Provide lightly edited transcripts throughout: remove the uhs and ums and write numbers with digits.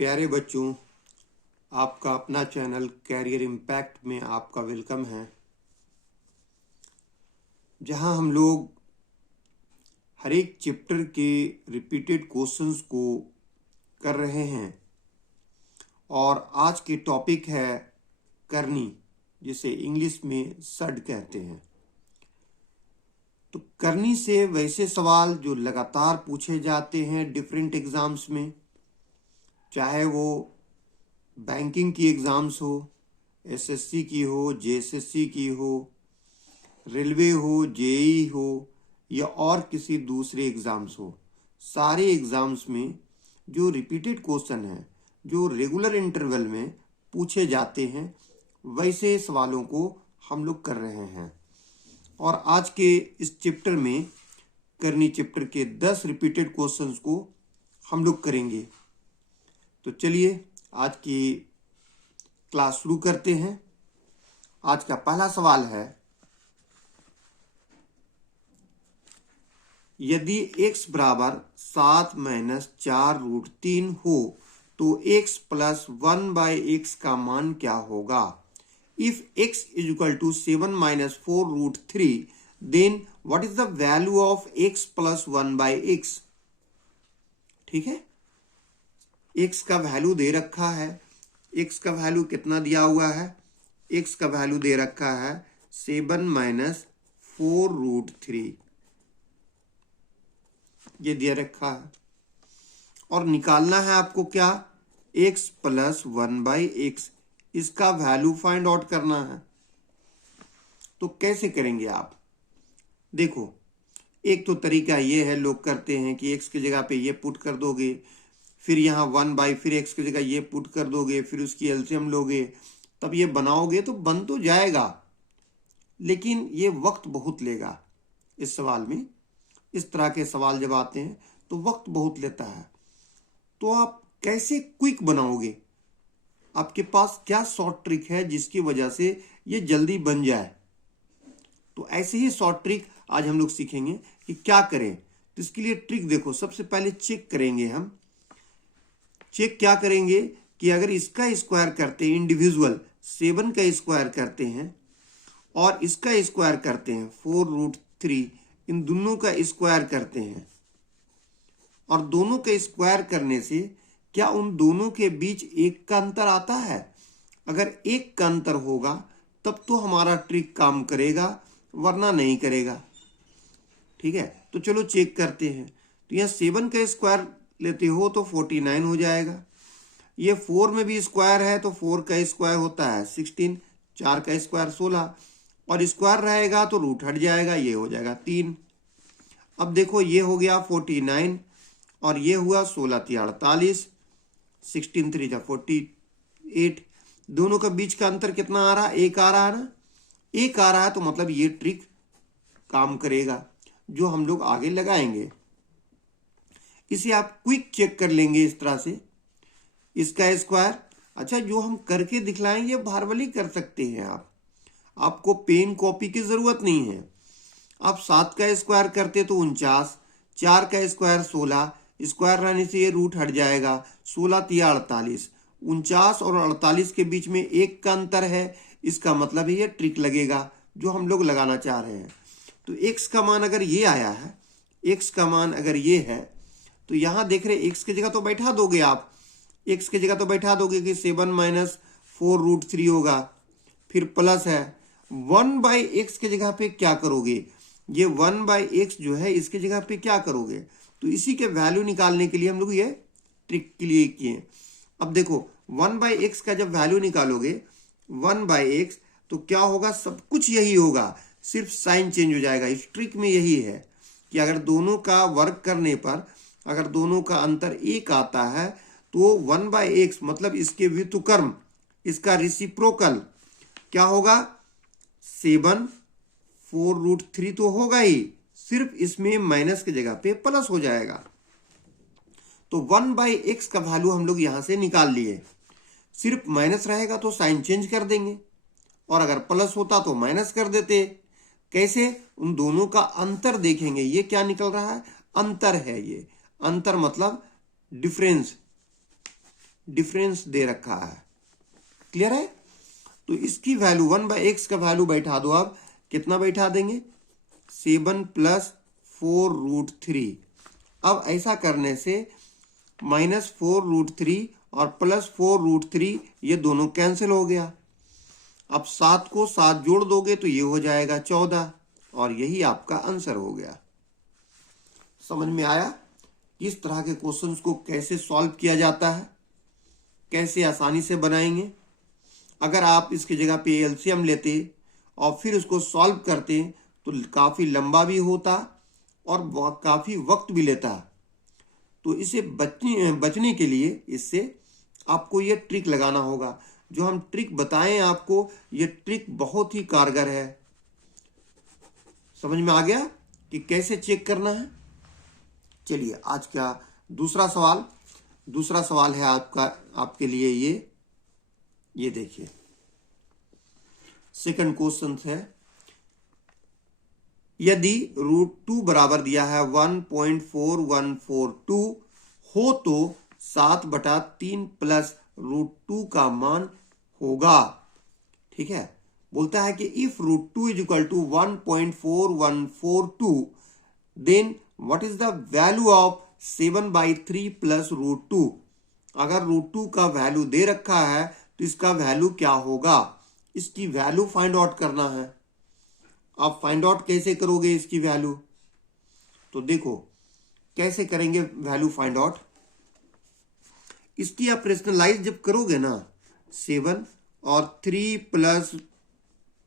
प्यारे बच्चों, आपका अपना चैनल कैरियर इम्पैक्ट में आपका वेलकम है, जहां हम लोग हर एक चैप्टर के रिपीटेड क्वेश्चंस को कर रहे हैं। और आज की टॉपिक है करनी, जिसे इंग्लिश में सड कहते हैं। तो करनी से वैसे सवाल जो लगातार पूछे जाते हैं डिफरेंट एग्जाम्स में, चाहे वो बैंकिंग की एग्ज़ाम्स हो, एसएससी की हो, जेएसएससी की हो, रेलवे हो, जेईई हो या और किसी दूसरे एग्ज़ाम्स हो, सारे एग्ज़ाम्स में जो रिपीटेड क्वेश्चन हैं, जो रेगुलर इंटरवल में पूछे जाते हैं, वैसे सवालों को हम लोग कर रहे हैं। और आज के इस चैप्टर में करनी चैप्टर के 10 रिपीटेड क्वेश्चंस को हम लोग करेंगे। तो चलिए आज की क्लास शुरू करते हैं। आज का पहला सवाल है, यदि x बराबर 7 माइनस 4√3 हो तो x प्लस 1/x का मान क्या होगा? If x is equal to 7 minus 4√3, then what is the value of x plus 1/x? ठीक है, x का वैल्यू दे रखा है। x का वैल्यू कितना दिया हुआ है? x का वैल्यू दे रखा है 7 माइनस 4√3, ये दिया रखा है। और निकालना है आपको क्या? x प्लस 1/x, इसका वैल्यू फाइंड आउट करना है। तो कैसे करेंगे आप? देखो, एक तो तरीका ये है, लोग करते हैं कि x की जगह पे ये पुट कर दोगे, फिर यहाँ 1/, फिर x की जगह ये पुट कर दोगे, फिर उसकी एलसीएम लोगे, तब ये बनाओगे तो बन तो जाएगा, लेकिन ये वक्त बहुत लेगा। इस सवाल में, इस तरह के सवाल जब आते हैं तो वक्त बहुत लेता है। तो आप कैसे क्विक बनाओगे? आपके पास क्या शॉर्ट ट्रिक है जिसकी वजह से ये जल्दी बन जाए? तो ऐसे ही शॉर्ट ट्रिक आज हम लोग सीखेंगे कि क्या करें। तो इसके लिए ट्रिक देखो, सबसे पहले चेक करेंगे हम। चेक क्या करेंगे कि अगर इसका स्क्वायर करते हैं, इंडिविजुअल 7 का स्क्वायर करते हैं और इसका स्क्वायर करते हैं 4√3, इन दोनों का स्क्वायर करते हैं और दोनों का स्क्वायर करने से क्या उन दोनों के बीच एक का अंतर आता है? अगर एक का अंतर होगा तब तो हमारा ट्रिक काम करेगा, वरना नहीं करेगा। ठीक है, तो चलो चेक करते हैं। तो यहाँ 7 का स्क्वायर लेते हो तो 49 हो जाएगा। ये 4 में भी स्क्वायर है तो 4 का स्क्वायर होता है 16, 4 का स्क्वायर 16, और स्क्वायर रहेगा तो रूट हट जाएगा, ये हो जाएगा 3। अब देखो, ये हो गया 49 और ये हुआ 16 × 48, 16 × 3 = 48। दोनों का बीच का अंतर कितना आ रहा है? एक आ रहा है ना? एक आ रहा है, तो मतलब ये ट्रिक काम करेगा जो हम लोग आगे लगाएंगे। इसे आप क्विक चेक कर लेंगे इस तरह से। इसका स्क्वायर, अच्छा जो हम करके दिखलाएंगे भारवली कर सकते हैं आप, आपको पेन कॉपी की जरूरत नहीं है। आप 7 का स्क्वायर करते तो 49, 4 का स्क्वायर 16, स्क्वायर रहने से ये रूट हट जाएगा, 16 × 3 = 48, 49 और 48 के बीच में एक का अंतर है, इसका मतलब ये ट्रिक लगेगा जो हम लोग लगाना चाह रहे हैं। तो x का मान अगर ये आया है, x का मान अगर ये है, तो यहाँ देख रहे x की जगह तो बैठा दोगे आप, x की जगह तो बैठा दोगे कि 7 माइनस 4√3 होगा, फिर प्लस है 1/x की जगह पे क्या करोगे? ये 1/x जो है इसकी जगह पे क्या करोगे? तो इसी के वैल्यू निकालने के लिए हम लोग ये ट्रिक के लिए किए। अब देखो, 1/x का जब वैल्यू निकालोगे 1/x, तो क्या होगा? सब कुछ यही होगा, सिर्फ साइन चेंज हो जाएगा। इस ट्रिक में यही है कि अगर दोनों का वर्क करने पर अगर दोनों का अंतर एक आता है तो 1/x मतलब इसके व्युत्क्रम, इसका रेसिप्रोकल क्या होगा? 7 4√3 तो होगा ही, सिर्फ इसमें माइनस की जगह पे प्लस हो जाएगा। तो 1/x का वैल्यू हम लोग यहां से निकाल लिए। सिर्फ माइनस रहेगा तो साइन चेंज कर देंगे, और अगर प्लस होता तो माइनस कर देते। कैसे? उन दोनों का अंतर देखेंगे। ये क्या निकल रहा है? अंतर है। ये अंतर मतलब डिफरेंस। डिफरेंस दे रखा है। क्लियर है? तो इसकी वैल्यू 1/x का वैल्यू बैठा दो। अब कितना बैठा देंगे? 7 + 4√3। अब ऐसा करने से -4√3 और +4√3 ये दोनों कैंसिल हो गया। अब 7 को 7 जोड़ दोगे तो ये हो जाएगा 14 और यही आपका आंसर हो गया। समझ में आया इस तरह के क्वेश्चंस को कैसे सॉल्व किया जाता है, कैसे आसानी से बनाएंगे। अगर आप इसकी जगह पे एलसीएम लेते और फिर उसको सॉल्व करते तो काफ़ी लंबा भी होता और काफ़ी वक्त भी लेता। तो इसे बचने के लिए इससे आपको ये ट्रिक लगाना होगा। जो हम ट्रिक बताएं आपको, ये ट्रिक बहुत ही कारगर है। समझ में आ गया कि कैसे चेक करना है? चलिए आज का दूसरा सवाल है आपके लिए ये देखिए। सेकंड क्वेश्चन है, यदि √2 बराबर दिया है 1.4142 हो तो 7/3 प्लस √2 का मान होगा। ठीक है, बोलता है कि if √2 = 1.4142 then what is the value of 7/3 plus √2। अगर √2 का वैल्यू दे रखा है तो इसका वैल्यू क्या होगा? इसकी वैल्यू फाइंड आउट करना है। आप फाइंड आउट कैसे करोगे इसकी वैल्यू? तो देखो कैसे करेंगे वैल्यू फाइंड आउट। इसकी आप रेशनलाइज जब करोगे ना, 7 और 3 प्लस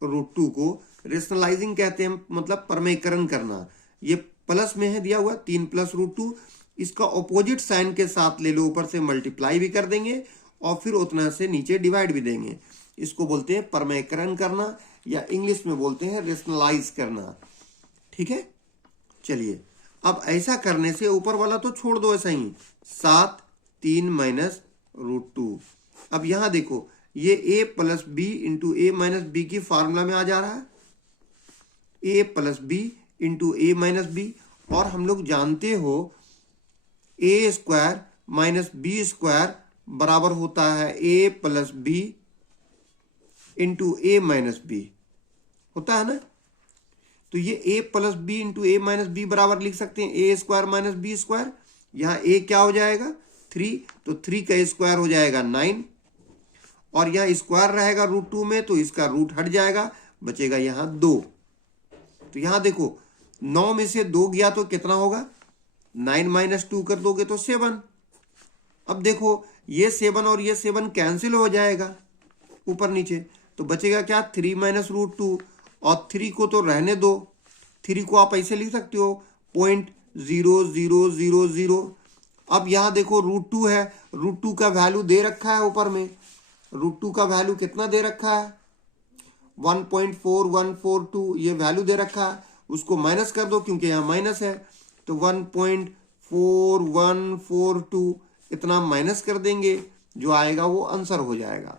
√2 को रेशनलाइजिंग कहते हैं, मतलब परमेयकरण करना। ये प्लस में है दिया हुआ 3 प्लस √2, इसका ऑपोजिट साइन के साथ ले लो, ऊपर से मल्टीप्लाई भी कर देंगे और फिर उतना से नीचे डिवाइड भी देंगे। इसको बोलते हैं परमेयकरण करना या इंग्लिश में बोलते हैं रेशनलाइज करना। ठीक है, चलिए अब ऐसा करने से ऊपर वाला तो छोड़ दो ऐसा ही, 7 3 माइनस √2। अब यहां देखो ये a + b × a - b की फार्मूला में आ जा रहा है, a + b × a - b। और हम लोग जानते हो a² - b² बराबर होता है a + b × a - b होता है ना। तो ये a + b × a - b बराबर लिख सकते हैं a² - b²। यहाँ a क्या हो जाएगा? 3, तो 3 का स्क्वायर हो जाएगा 9 और यहाँ स्क्वायर रहेगा √2 में तो इसका रूट हट जाएगा, बचेगा यहाँ 2। तो यहाँ देखो 9 में से 2 गया तो कितना होगा? 9 - 2 कर दोगे तो 7। अब देखो ये 7 और ये 7 कैंसिल हो जाएगा ऊपर नीचे, तो बचेगा क्या? 3 - √2 और 3 को तो रहने दो। 3 को आप ऐसे लिख सकते हो 0.0000। अब यहाँ देखो √2 है, √2 का वैल्यू दे रखा है ऊपर में। √2 का वैल्यू कितना दे रखा है? 1.4142 ये वैल्यू दे रखा है। उसको माइनस कर दो क्योंकि यहाँ माइनस है, तो 1.4142 इतना माइनस कर देंगे, जो आएगा वो आंसर हो जाएगा।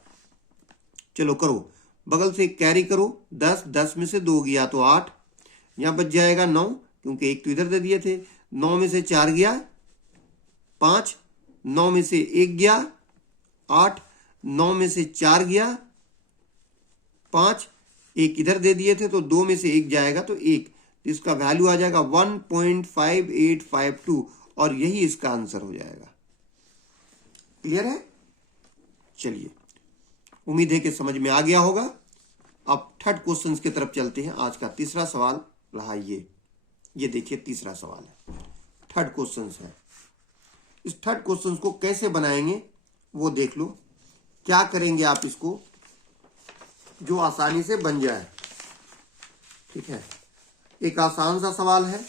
चलो करो, बगल से कैरी करो, 10 में से 2 गया तो 8, यहाँ बच जाएगा 9 क्योंकि एक तो इधर दे दिए थे। 9 में से 4 गया 5, 9 में से 1 गया 8, 9 में से 4 गया 5, एक इधर दे दिए थे तो 2 में से 1 जाएगा तो 1, इसका वैल्यू आ जाएगा 1.5852 और यही इसका आंसर हो जाएगा। क्लियर है? चलिए, उम्मीद है कि समझ में आ गया होगा। अब थर्ड क्वेश्चन की तरफ चलते हैं। आज का तीसरा सवाल रहा ये देखिए तीसरा सवाल है, थर्ड क्वेश्चन है। इस थर्ड क्वेश्चन को कैसे बनाएंगे वो देख लो। क्या करेंगे आप इसको जो आसानी से बन जाए। ठीक है, एक आसान सा सवाल है।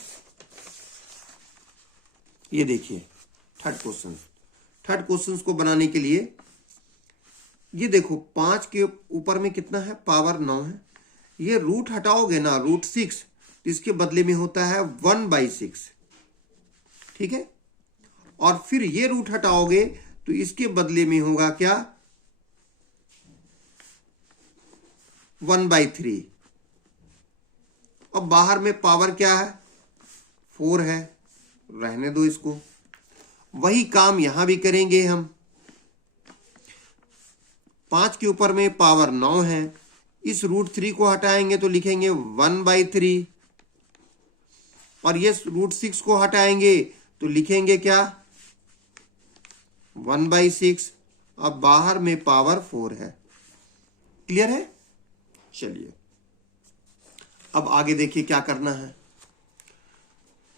ये देखिए थर्ड क्वेश्चन को बनाने के लिए ये देखो 5 के ऊपर में कितना है? पावर 9 है। ये रूट हटाओगे ना, √6, इसके बदले में होता है 1/6। ठीक है, और फिर ये रूट हटाओगे तो इसके बदले में होगा क्या? 1/3। अब बाहर में पावर क्या है? 4 है, रहने दो इसको। वही काम यहां भी करेंगे हम। 5 के ऊपर में पावर 9 है। इस √3 को हटाएंगे तो लिखेंगे 1/3, और ये √6 को हटाएंगे तो लिखेंगे क्या, 1/6। अब बाहर में पावर 4 है। क्लियर है? चलिए अब आगे देखिए क्या करना है।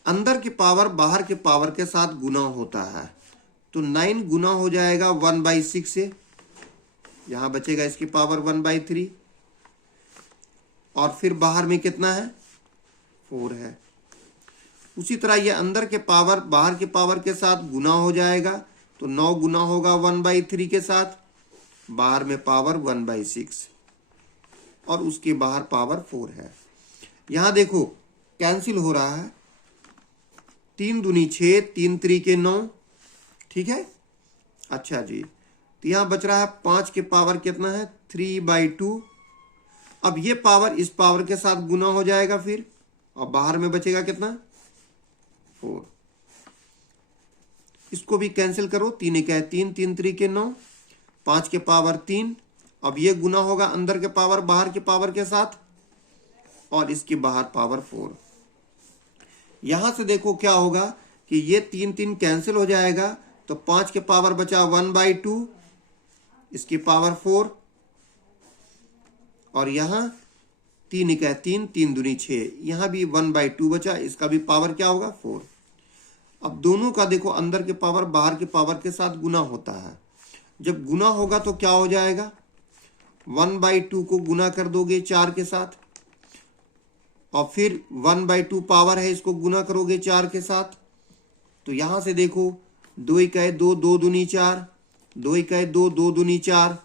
अंदर की पावर बाहर के पावर के साथ गुना होता है, तो 9 गुना हो जाएगा 1/6 से, यहां बचेगा इसकी पावर 1/3, और फिर बाहर में कितना है, 4 है। उसी तरह ये अंदर के पावर बाहर के पावर के साथ गुना हो जाएगा, तो 9 गुना होगा 1/3 के साथ, बाहर में पावर 1/6, और उसके बाहर पावर 4 है। यहां देखो कैंसिल हो रहा है, 3 दूनी 6, 3 त्रिके 9, ठीक है। अच्छा जी, तो यहां बच रहा है 5 के पावर कितना है, 3/2। अब ये पावर इस पावर के साथ गुना हो जाएगा फिर, और बाहर में बचेगा कितना, 4। इसको भी कैंसिल करो, 3 1 3, 3 त्रिके 9, 5 के पावर 3। अब ये गुना होगा अंदर के पावर बाहर के पावर के साथ, और इसके बाहर पावर 4। यहां से देखो क्या होगा कि ये 3 3 कैंसिल हो जाएगा, तो 5 के पावर बचा 1/2, इसकी पावर 4, और यहां 3 1 3, 3 दूनी 6, यहां भी 1/2 बचा, इसका भी पावर क्या होगा, 4। अब दोनों का देखो अंदर के पावर बाहर के पावर के साथ गुना होता है। जब गुना होगा तो क्या हो जाएगा, 1/2 को गुना कर दोगे 4 के साथ, और फिर 1/2 पावर है, इसको गुना करोगे 4 के साथ, तो यहां से देखो 2 1 2, 2 दूनी 4, 2 1 2, 2 दूनी 4।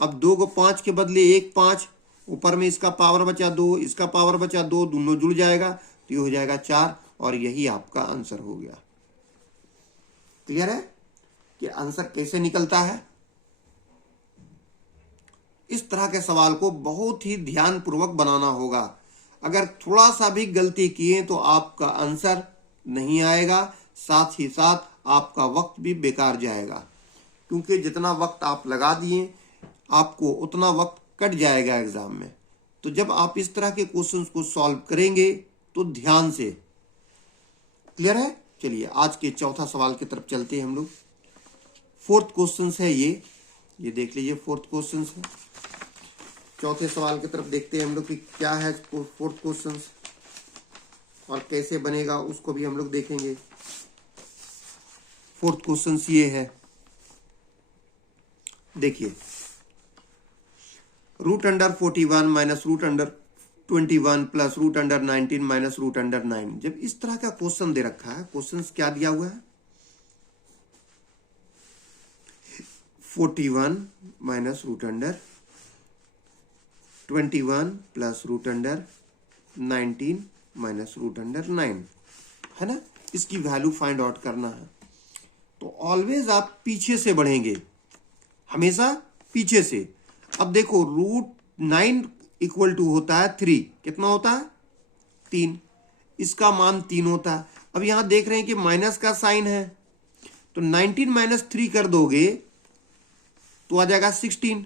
अब 2 को 5 के बदले 1 5, ऊपर में इसका पावर बचा 2, इसका पावर बचा 2, दोनों जुड़ जाएगा, तो ये हो जाएगा 4, और यही आपका आंसर हो गया। क्लियर है कि आंसर कैसे निकलता है? इस तरह के सवाल को बहुत ही ध्यानपूर्वक बनाना होगा। अगर थोड़ा सा भी गलती किए तो आपका आंसर नहीं आएगा, साथ ही साथ आपका वक्त भी बेकार जाएगा, क्योंकि जितना वक्त आप लगा दिए आपको उतना वक्त कट जाएगा एग्जाम में। तो जब आप इस तरह के क्वेश्चंस को सॉल्व करेंगे तो ध्यान से। क्लियर है? चलिए आज के चौथा सवाल की तरफ चलते हैं हम लोग। फोर्थ क्वेश्चन है ये देख लीजिए, फोर्थ क्वेश्चन है। चौथे सवाल की तरफ देखते हैं हम लोग कि क्या है फोर्थ क्वेश्चन और कैसे बनेगा, उसको भी हम लोग देखेंगे। फोर्थ क्वेश्चन ये है, देखिए, √41 माइनस √21 प्लस √19 माइनस √9। जब इस तरह का क्वेश्चन दे रखा है, क्वेश्चन क्या दिया हुआ है, 41 माइनस √21 प्लस √19 माइनस √9 है ना। इसकी वैल्यू फाइंड आउट करना है। तो ऑलवेज आप पीछे से बढ़ेंगे, हमेशा पीछे से। अब देखो √9 इक्वल टू होता है 3, कितना होता है, 3, इसका मान 3 होता है। अब यहां देख रहे हैं कि माइनस का साइन है, तो 19 माइनस 3 कर दोगे तो आ जाएगा 16।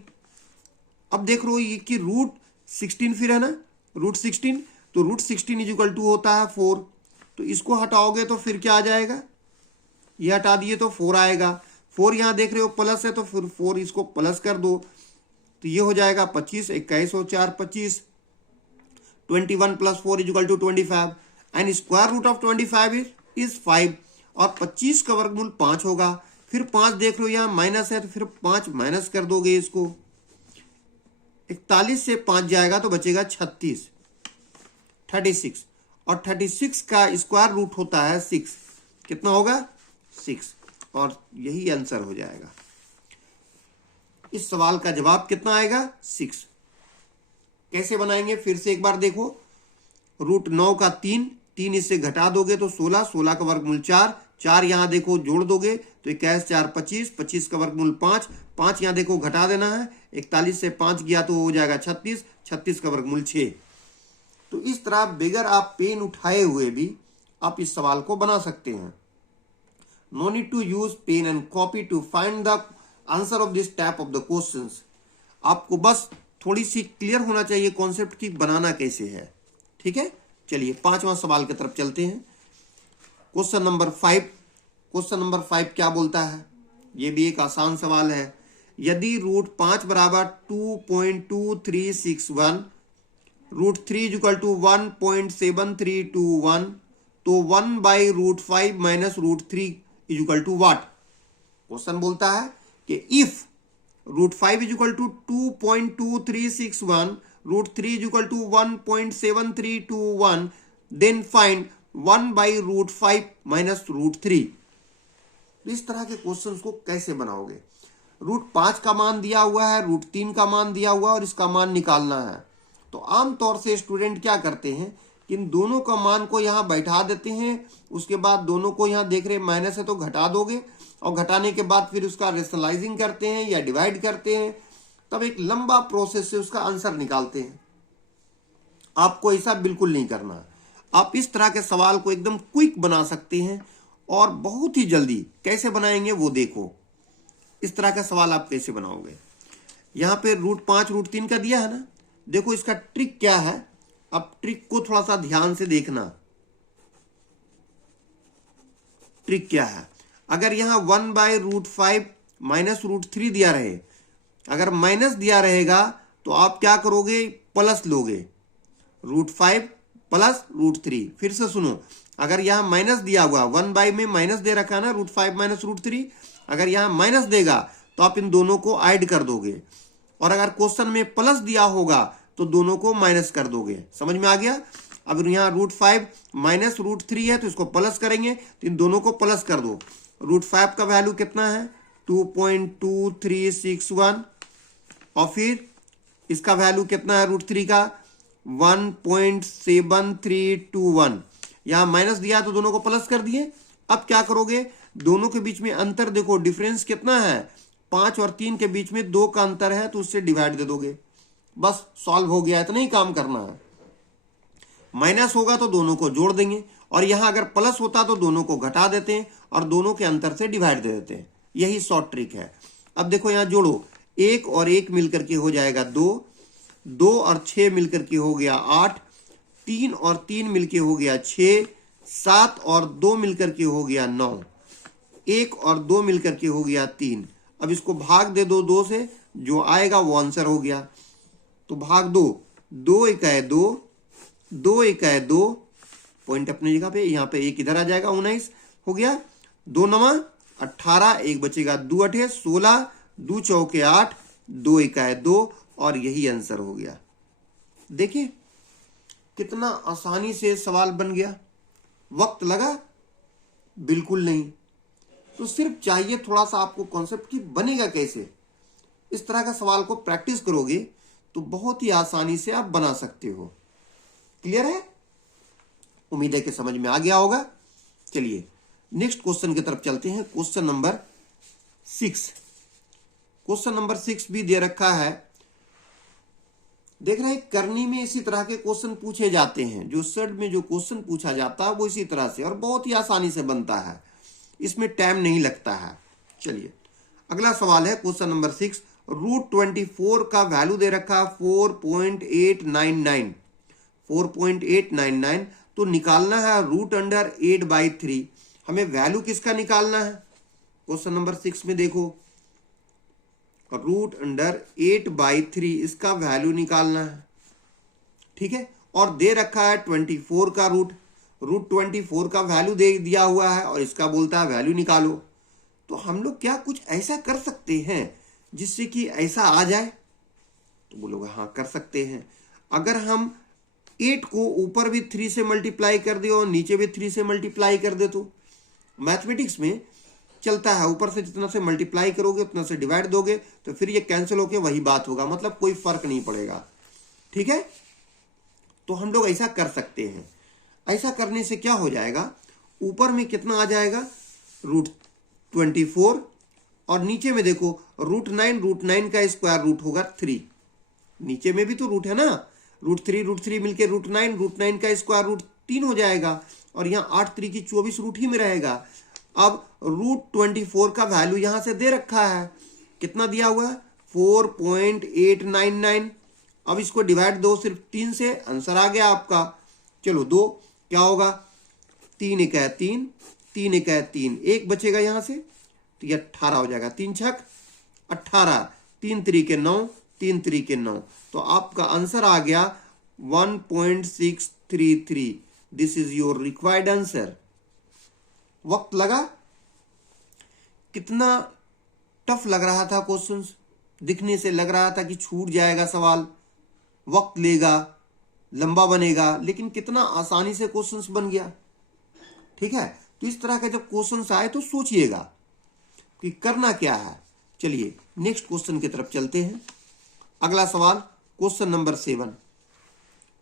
अब देख रहे हो ये कि √16 फिर है ना, √16, तो √16 इज इक्वल टू होता है 4। तो इसको हटाओगे तो फिर क्या आ जाएगा, ये हटा दिए तो 4 आएगा। 4 यहां देख रहे हो प्लस है, तो फिर 4 इसको प्लस कर दो, तो ये हो जाएगा 25, 21 और 4 25, 21 plus 4 is equal to 25, and square root of 25 is 5, और 25 का वर्गमूल 5 होगा। फिर 5 देख लो यहाँ माइनस है, तो फिर 5 माइनस कर दोगे इसको, 41 से 5 जाएगा तो बचेगा 36, और 36 का स्क्वायर रूट होता है 6, कितना होगा 6, और यही आंसर हो जाएगा। इस सवाल का जवाब कितना आएगा, 6। कैसे बनाएंगे फिर से एक बार देखो, √9 का 3 इससे घटा दोगे तो 16 का वर्गमूल 4 यहां देखो जोड़ दोगे तो 21 4 25 का वर्गमूल 5 यहां देखो घटा देना है, 41 से 5 गया तो हो जाएगा 36 का वर्गमूल 6। तो इस तरह बगैर आप पेन उठाए हुए भी आप इस सवाल को बना सकते हैं। No need to use pen and copy to find the answer of this type of the questions. आपको बस थोड़ी सी क्लियर होना चाहिए कॉन्सेप्ट की बनाना कैसे है। ठीक है, चलिए 5वां सवाल की तरफ चलते हैं। Question number 5। क्वेश्चन नंबर 5 क्या बोलता है? ये भी एक आसान सवाल है। यदि रूट 5 बराबर 2.2361, रूट 3 इक्वल टू 1.7321, तो 1/√5 minus √3 equal to what? Question बोलता है कि if root 5 equal to 2.2361, root 3 equal to 1.7321, then find 1/√5 minus √3। इस तरह के क्वेश्चंस को कैसे बनाओगे? रूट 5 का मान दिया हुआ है, रूट 3 का मान दिया हुआ है और इसका मान निकालना है। तो आमतौर से स्टूडेंट क्या करते हैं कि इन दोनों का मान को यहाँ बैठा देते हैं, उसके बाद दोनों को यहाँ देख रहे माइनस है तो घटा दोगे, और घटाने के बाद फिर उसका रेशनलाइजिंग करते हैं या डिवाइड करते हैं, तब एक लंबा प्रोसेस से उसका आंसर निकालते हैं। आपको ऐसा बिल्कुल नहीं करना। आप इस तरह के सवाल को एकदम क्विक बना सकते हैं और बहुत ही जल्दी। कैसे बनाएंगे वो देखो। इस तरह का सवाल आप कैसे बनाओगे? यहाँ पे रूट 5 रूट 3 का दिया है ना, देखो इसका ट्रिक क्या है। अब ट्रिक को थोड़ा सा ध्यान से देखना। ट्रिक क्या है? अगर यहाँ 1/√5 माइनस √3 दिया रहे, अगर माइनस दिया रहेगा तो आप क्या करोगे? प्लस लोगे, √5 प्लस √3। फिर से सुनो, अगर यहाँ माइनस दिया हुआ 1 में माइनस दे रखा है ना, √5 माइनस √3, अगर यहाँ माइनस देगा तो आप इन दोनों को ऐड कर दोगे, और अगर क्वेश्चन में प्लस दिया होगा तो दोनों को माइनस कर दोगे। समझ में आ गया? अब यहाँ √5 माइनस √3 है तो इसको प्लस करेंगे, तो इन दोनों को प्लस कर दो। √5 का वैल्यू कितना है? 2.2361, और फिर इसका वैल्यू कितना है √3 का? 1.7321। यहाँ माइनस दिया तो दोनों को प्लस कर दिए। अब क्या करोगे? दोनों के बीच में अंतर देखो, डिफरेंस कितना है? 5 और 3 के बीच में 2 का अंतर है, तो उससे डिवाइड दे दोगे, बस सॉल्व हो गया। इतना ही काम करना है। माइनस होगा तो दोनों को जोड़ देंगे, और यहां अगर प्लस होता तो दोनों को घटा देते हैं और दोनों के अंतर से डिवाइड दे देते हैं। यही शॉर्ट ट्रिक है। अब देखो यहां जोड़ो, 1 और 1 मिलकर के हो जाएगा 2, 2 और 6 मिलकर के हो गया 8, 3 और 3 मिलकर हो गया 6, 7 और 2 मिलकर के हो गया 9, 1 और 2 मिलकर के हो गया 3। अब इसको भाग दे दो 2 से, जो आएगा वो आंसर हो गया। तो भाग दो, 2 एकाए 2, 2 एकाए 2, पॉइंट अपनी जगह पे, यहाँ पे 1 इधर आ जाएगा, 19 हो गया। 2 9 18, 1 बचेगा, 2 8 16, 2 चौके 8, 2 एकाए 2, और यही आंसर हो गया। देखिए कितना आसानी से सवाल बन गया। वक्त लगा? बिल्कुल नहीं। तो सिर्फ चाहिए थोड़ा सा आपको कॉन्सेप्ट की बनेगा कैसे। इस तरह का सवाल को प्रैक्टिस करोगे तो बहुत ही आसानी से आप बना सकते हो। क्लियर है? उम्मीद है कि समझ में आ गया होगा। चलिए नेक्स्ट क्वेश्चन की तरफ चलते हैं। Question number 6। क्वेश्चन नंबर 6 भी दे रखा है। देख रहे हैं, करनी में इसी तरह के क्वेश्चन पूछे जाते हैं। जो सेट में जो क्वेश्चन पूछा जाता है वो इसी तरह से, और बहुत ही आसानी से बनता है, इसमें टाइम नहीं लगता है। चलिए अगला सवाल है क्वेश्चन नंबर 6। √24 का वैल्यू दे रखा है 4.899, 4.899। तो निकालना है √8/3। हमें वैल्यू किसका निकालना है? क्वेश्चन नंबर 6 में देखो, √8/3 इसका वैल्यू निकालना है। ठीक है, और दे रखा है 24 का √24 का वैल्यू दे दिया हुआ है, और इसका बोलता है वैल्यू निकालो। तो हम लोग क्या कुछ ऐसा कर सकते हैं जिससे कि ऐसा आ जाए? तो बोलोगे हाँ कर सकते हैं। अगर हम 8 को ऊपर भी 3 से मल्टीप्लाई कर दे और नीचे भी 3 से मल्टीप्लाई कर दे, तो मैथमेटिक्स में चलता है, ऊपर से जितना से मल्टीप्लाई करोगे उतना से डिवाइड दोगे, तो फिर ये कैंसिल होके वही बात होगा, मतलब कोई फर्क नहीं पड़ेगा। ठीक है, तो हम लोग ऐसा कर सकते हैं। ऐसा करने से क्या हो जाएगा? ऊपर में कितना आ जाएगा? √24, और नीचे में देखो √9, √9 का स्क्वायर रूट होगा 3। नीचे में भी तो रूट है ना, √3 मिलके √9, √9 का स्क्वायर रूट 3 हो जाएगा, और यहाँ 8 3 की 24 रूट ही में रहेगा। अब √24 का वैल्यू यहां से दे रखा है, कितना दिया हुआ है 4.899। अब इसको डिवाइड दो सिर्फ 3 से, आंसर आ गया आपका। चलो दो क्या होगा, 3 एक है 3, 3 एक है 3, एक बचेगा यहां से तो ये 18 हो जाएगा। 3 छक 18, 3 तरीके 9, 3 तरीके 9, तो आपका आंसर आ गया 1.633। This is your required answer. वक्त लगा, कितना टफ लग रहा था क्वेश्चन, दिखने से लग रहा था कि छूट जाएगा सवाल, वक्त लेगा, लंबा बनेगा, लेकिन कितना आसानी से क्वेश्चंस बन गया। ठीक है, तो इस तरह के जब क्वेश्चंस आए तो सोचिएगा कि करना क्या है। चलिए नेक्स्ट क्वेश्चन की तरफ चलते हैं। अगला सवाल क्वेश्चन नंबर 7।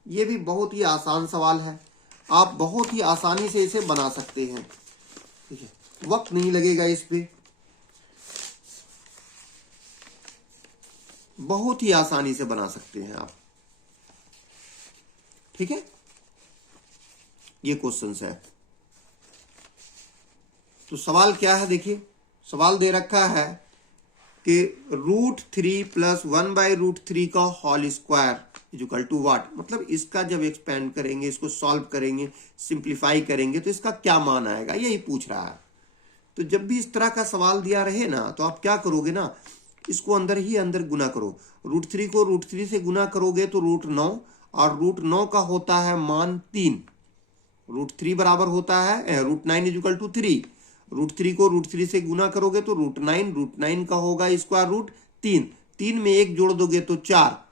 ये भी बहुत ही आसान सवाल है, आप बहुत ही आसानी से इसे बना सकते हैं। ठीक है, वक्त नहीं लगेगा इस पे, बहुत ही आसानी से बना सकते हैं आप। ठीक है, ये क्वेश्चन है। तो सवाल क्या है, देखिए सवाल दे रखा है कि √3 + 1/√3 का whole square equal to what. मतलब इसका जब एक्सपेंड करेंगे, इसको सॉल्व करेंगे, सिंप्लीफाई करेंगे तो इसका क्या मान आएगा, यही पूछ रहा है। तो जब भी इस तरह का सवाल दिया रहे ना, तो आप क्या करोगे ना, इसको अंदर ही अंदर गुना करो। √3 को √3 से गुना करोगे तो √9, और √9 का होता है मान 3। √3 बराबर होता है √9 इक्वल टू 3। √3 को √3 से गुना करोगे तो √9, √9 का होगा स्क्वायर रूट 3। 3 में 1 जोड़ दोगे तो 4,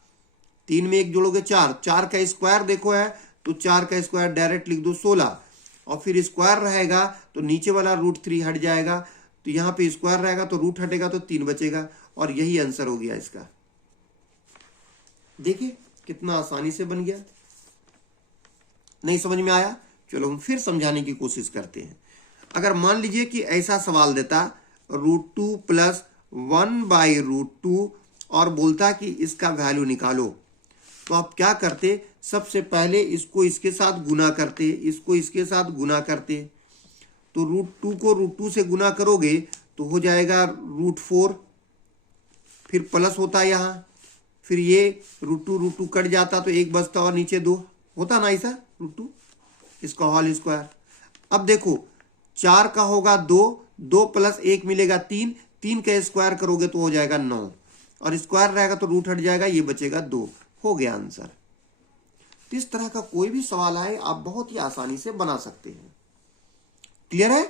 3 में 1 जोड़ोगे 4, 4 का स्क्वायर देखो है तो 4 का स्क्वायर डायरेक्ट लिख दो 16, और फिर स्क्वायर रहेगा तो नीचे वाला √3 हट जाएगा, तो यहाँ पे स्क्वायर रहेगा तो रूट हटेगा तो 3 बचेगा, और यही आंसर हो गया इसका। देखिए कितना आसानी से बन गया। नहीं समझ में आया, चलो हम फिर समझाने की कोशिश करते हैं। अगर मान लीजिए कि ऐसा सवाल देता √2 + 1/√2 और बोलता कि इसका वैल्यू निकालो, तो आप क्या करते, सबसे पहले इसको इसके साथ गुना करते, इसको इसके साथ गुना करते। तो √2 को √2 से गुना करोगे तो हो जाएगा √4, फिर प्लस होता है यहाँ, फिर ये √2 कट जाता तो 1 बचता और नीचे 2 होता ना ऐसा √2, इसका होल स्क्वायर। अब देखो 4 का होगा 2, 2 + 1 मिलेगा 3, 3 का स्क्वायर करोगे तो हो जाएगा 9, और स्क्वायर रहेगा तो रूट हट जाएगा, ये बचेगा 2, हो गया आंसर। तो इस तरह का कोई भी सवाल आए आप बहुत ही आसानी से बना सकते हैं। क्लियर है?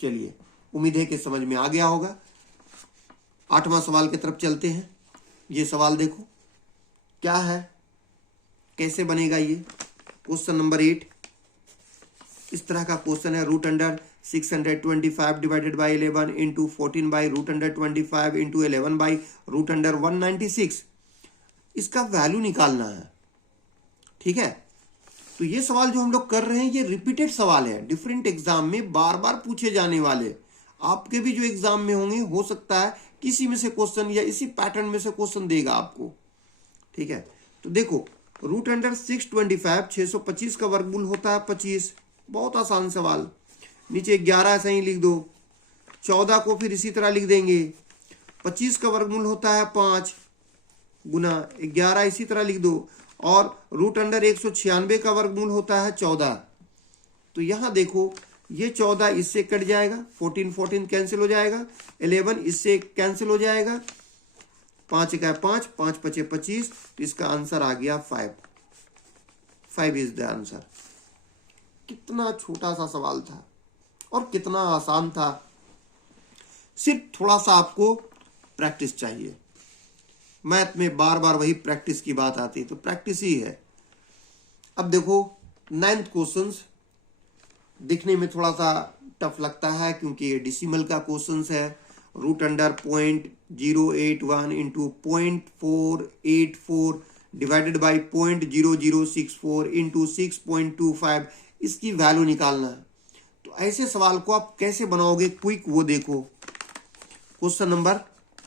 चलिए उम्मीद है कि समझ में आ गया होगा। 8वां सवाल की तरफ चलते हैं। ये सवाल देखो क्या है, कैसे बनेगा ये। क्वेश्चन नंबर 8 इस तरह का क्वेश्चन है, √625 डिवाइडेड बाई 11 इंटू 14/√125 इंटू 11/√196। इसका वैल्यू निकालना है। ठीक है, तो ये सवाल जो हम लोग कर रहे हैं ये रिपीटेड सवाल है, डिफरेंट एग्जाम में बार बार पूछे जाने वाले। आपके भी जो एग्जाम में होंगे, हो सकता है किसी में से क्वेश्चन या इसी पैटर्न में से क्वेश्चन देगा आपको। ठीक है, तो देखो √625 625 का वर्गमूल होता है 25, बहुत आसान सवाल। नीचे 11 ऐसा ही लिख दो, 14 को फिर इसी तरह लिख देंगे। 25 का वर्गमूल होता है 5 गुना 11 इसी तरह लिख दो, और √196 का वर्गमूल होता है 14। तो यहां देखो ये 14 इससे कट जाएगा, 14 कैंसिल हो जाएगा, 11 इससे कैंसिल हो जाएगा, 5 का 5, 5 × 5 = 25, तो इसका आंसर आ गया 5 इज द आंसर। कितना छोटा सा सवाल था और कितना आसान था। सिर्फ थोड़ा सा आपको प्रैक्टिस चाहिए। मैथ में बार बार वही प्रैक्टिस की बात आती है, तो प्रैक्टिस ही है। अब देखो 9th क्वेश्चन दिखने में थोड़ा सा टफ लगता है क्योंकि ये डेसिमल का क्वेश्चन है। √0.081 इंटू 0.484 डिवाइडेड बाई 0.0064 इंटू 6.25, इसकी वैल्यू निकालना है। तो ऐसे सवाल को आप कैसे बनाओगे क्विक, वो देखो। क्वेश्चन नंबर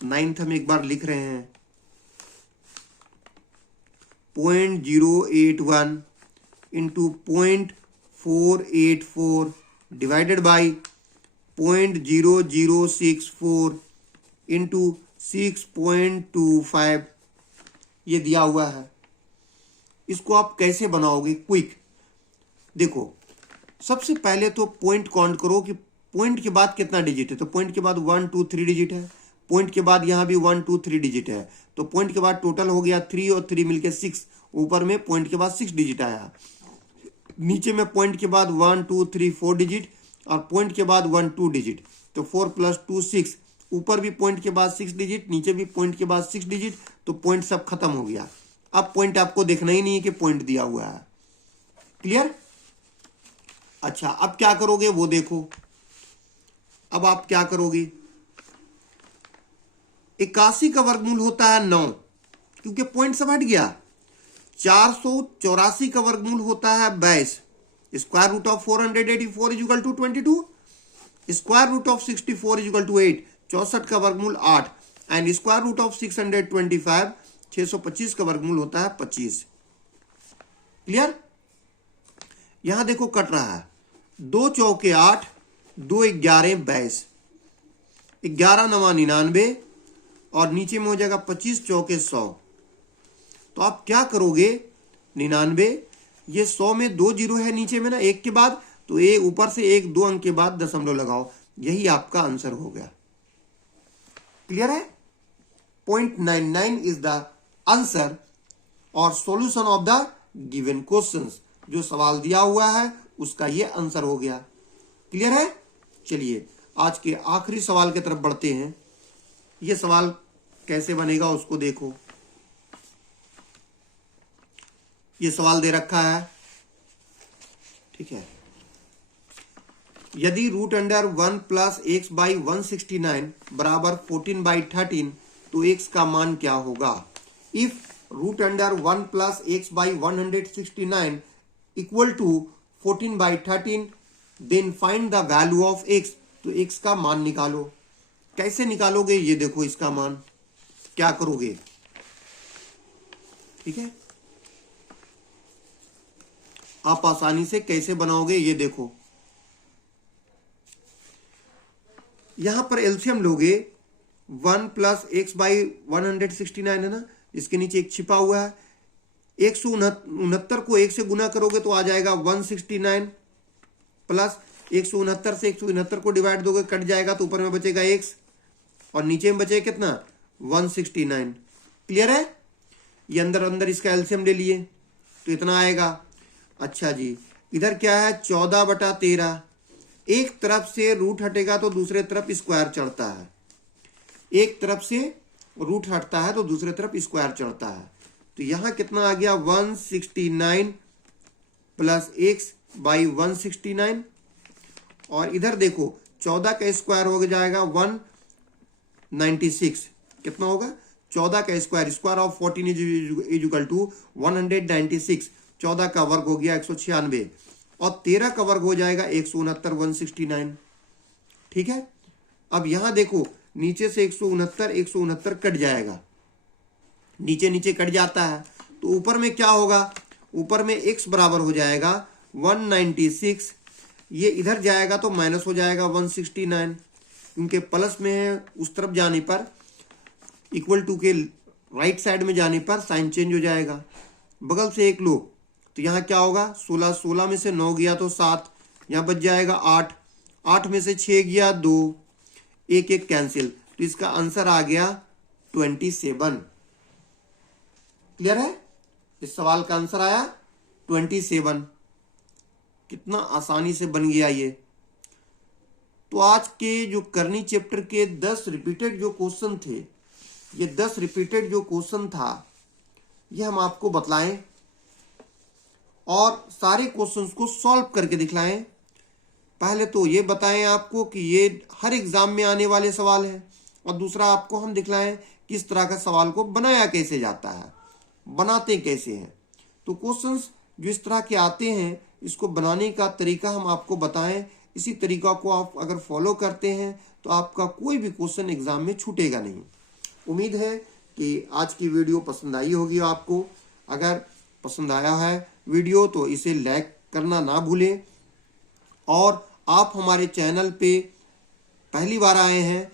9 हम एक बार लिख रहे हैं, 0.081 इंटू 0.484 डिवाइडेड बाई 0.0064 इंटू 6.25 ये दिया हुआ है। इसको आप कैसे बनाओगे क्विक? देखो, सबसे पहले तो पॉइंट काउंट करो कि पॉइंट के बाद कितना डिजिट है। तो पॉइंट के बाद 1 2 3 डिजिट है, पॉइंट के बाद यहाँ भी 1 2 3 डिजिट है, तो पॉइंट के बाद टोटल हो गया 3 और 3 मिलके 6। ऊपर में पॉइंट के बाद 6 डिजिट आया, नीचे में पॉइंट के बाद 1 2 3 4 डिजिट और पॉइंट के बाद 1 2 डिजिट, तो 4 + 2 6। ऊपर भी पॉइंट के बाद 6 डिजिट, नीचे भी पॉइंट के बाद 6 डिजिट, तो पॉइंट सब खत्म हो गया। अब पॉइंट आपको देखना ही नहीं है कि पॉइंट दिया हुआ है। क्लियर? अच्छा, अब क्या करोगे वो देखो। अब आप क्या करोगे, 81 का वर्गमूल होता है 9, क्योंकि पॉइंट सब हट गया। 484 का वर्गमूल होता है 22। Square root of 484 is equal to 22। Square root of 64 is equal to 8। 64 का वर्गमूल 8 एंड स्क्वायर रूट ऑफ 625 625 का वर्गमूल होता है 25। क्लियर? यहां देखो कट रहा है, 2 चौके 8, 2 11 22, 11 9 99 और नीचे में हो जाएगा 25 चौके 100। तो आप क्या करोगे, 99, ये 100 में 2 जीरो है नीचे में ना, एक के बाद, तो एक ऊपर से एक 2 अंक के बाद दशमलव लगाओ, यही आपका आंसर हो गया। क्लियर है? 0.99 इज द आंसर और solution of the given questions. जो सवाल दिया हुआ है उसका ये आंसर हो गया। क्लियर है? चलिए आज के आखिरी सवाल की तरफ बढ़ते हैं। ये सवाल कैसे बनेगा उसको देखो। ये सवाल दे रखा है, ठीक है। यदि √1 + x/169 बराबर 14/13 तो x का मान क्या होगा? If √1 + x/169 equal to 14/13 then find the value of x। तो x का मान निकालो। कैसे निकालोगे ये देखो, इसका मान क्या करोगे, ठीक है। आप आसानी से कैसे बनाओगे ये देखो। यहां पर एलसीएम लोगे, 1 + x/169 है ना, इसके नीचे एक छिपा हुआ है। 169 को 1 से गुना करोगे तो आ जाएगा 169, प्लस 169 से 169 को डिवाइड दोगे कट जाएगा, तो ऊपर में बचेगा x और नीचे में बचेगा कितना, 169। क्लियर है? ये अंदर अंदर इसका एलसीएम ले लिए तो इतना आएगा। अच्छा जी, इधर क्या है, 14/13। एक तरफ से रूट हटेगा तो दूसरे तरफ स्क्वायर चढ़ता है, एक तरफ से रूट हटता है तो दूसरे तरफ स्क्वायर चढ़ता है। तो यहां कितना आ गया, 169 + x/169। और इधर देखो 14 का स्क्वायर हो जाएगा 196। कितना होगा, 14 का square of 14 is equal to 196। 14 का वर्ग हो गया 196 और 13 का वर्ग हो जाएगा 169 169। ठीक है, अब यहां देखो नीचे से 169 कट जाएगा, नीचे नीचे कट जाता है, तो ऊपर में क्या होगा, ऊपर में x बराबर हो जाएगा 196। ये इधर जाएगा तो माइनस हो जाएगा 169, क्योंकि प्लस में है, उस तरफ जाने पर इक्वल टू के राइट साइड में जाने पर साइन चेंज हो जाएगा। बगल से एक लो तो यहाँ क्या होगा, 16 में से 9 गया तो 7, यहाँ बच जाएगा 8 में से 6 गया 2, एक कैंसिल, तो इसका आंसर आ गया 27। क्लियर है? इस सवाल का आंसर आया 27। कितना आसानी से बन गया ये। तो आज के जो करनी चैप्टर के 10 रिपीटेड जो क्वेश्चन थे, ये 10 रिपीटेड जो क्वेश्चन था ये हम आपको बतलाएं और सारे क्वेश्चंस को सॉल्व करके दिखलाएं। पहले तो ये बताएं आपको कि ये हर एग्जाम में आने वाले सवाल हैं, और दूसरा आपको हम दिखलाएं किस तरह का सवाल को बनाया कैसे जाता है, बनाते कैसे हैं। तो क्वेश्चंस जो इस तरह के आते हैं इसको बनाने का तरीका हम आपको बताएं। इसी तरीका को आप अगर फॉलो करते हैं तो आपका कोई भी क्वेश्चन एग्जाम में छूटेगा नहीं। उम्मीद है कि आज की वीडियो पसंद आई होगी आपको। अगर पसंद आया है वीडियो तो इसे लाइक करना ना भूलें, और आप हमारे चैनल पे पहली बार आए हैं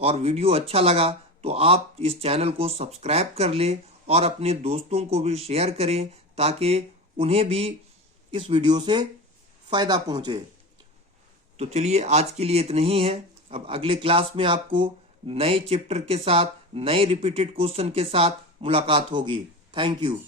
और वीडियो अच्छा लगा तो आप इस चैनल को सब्सक्राइब कर ले और अपने दोस्तों को भी शेयर करें ताकि उन्हें भी इस वीडियो से फायदा पहुंचे। तो चलिए आज के लिए इतना ही है। अब अगले क्लास में आपको नए चैप्टर के साथ, नए रिपीटेड क्वेश्चन के साथ मुलाकात होगी। Thank you.